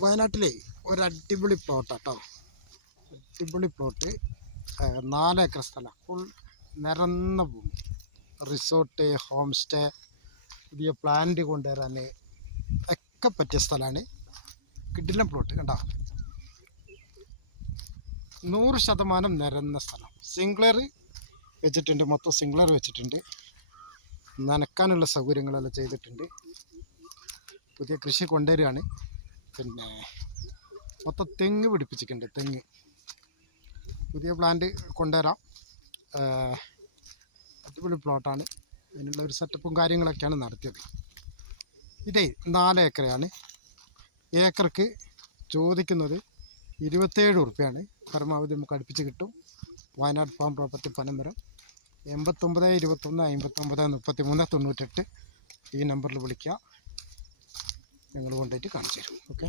വയനാട്ടിലെ ഒരു അടിപൊളി പ്ലോട്ടാട്ടോ അടിപൊളി പ്ലോട്ട് നാലേക്കർ സ്ഥലം. ഫുൾ നിറന്ന ഭൂമി. റിസോർട്ട് ഹോം സ്റ്റേ പുതിയ പ്ലാന്റ് കൊണ്ടുവരാൻ ഒക്കെ പറ്റിയ സ്ഥലമാണ് കിടിലം പ്ലോട്ട് കണ്ടോ? നൂറ് ശതമാനം നിരന്ന സ്ഥലം. സിംഗ്ലർ വെച്ചിട്ടുണ്ട്. മൊത്തം സിംഗ്ലർ വെച്ചിട്ടുണ്ട്. നനക്കാനുള്ള സൗകര്യങ്ങളെല്ലാം ചെയ്തിട്ടുണ്ട്. പുതിയ കൃഷി കൊണ്ടുവരികയാണ്. പിന്നെ മൊത്തം തെങ്ങ് പിടിപ്പിച്ചിട്ടുണ്ട് തെങ്ങ്. പുതിയ പ്ലാന്റ് കൊണ്ടുവരാം. അടിപൊളി പ്ലോട്ടാണ് ഇതിനുള്ള ഒരു സെറ്റപ്പും കാര്യങ്ങളൊക്കെയാണ് നടത്തിയത്. ഇതേ നാല് ഏക്കറയാണ്. ഏക്കർക്ക് ചോദിക്കുന്നത് ഇരുപത്തേഴ് ഉറുപ്പ്യാണ്. പരമാവധി നമുക്ക് അടുപ്പിച്ച് കിട്ടും. വയനാട് ഫാം പ്രോപ്പർട്ടി പനമരം എൺപത്തൊമ്പത് ഇരുപത്തൊന്ന് അമ്പത്തൊമ്പത് മുപ്പത്തി മൂന്ന് തൊണ്ണൂറ്റെട്ട് ഈ നമ്പറിൽ വിളിക്കുക ഞങ്ങൾ കൊണ്ടുപോയിട്ട് കാണിച്ചു തരും ഓക്കെ?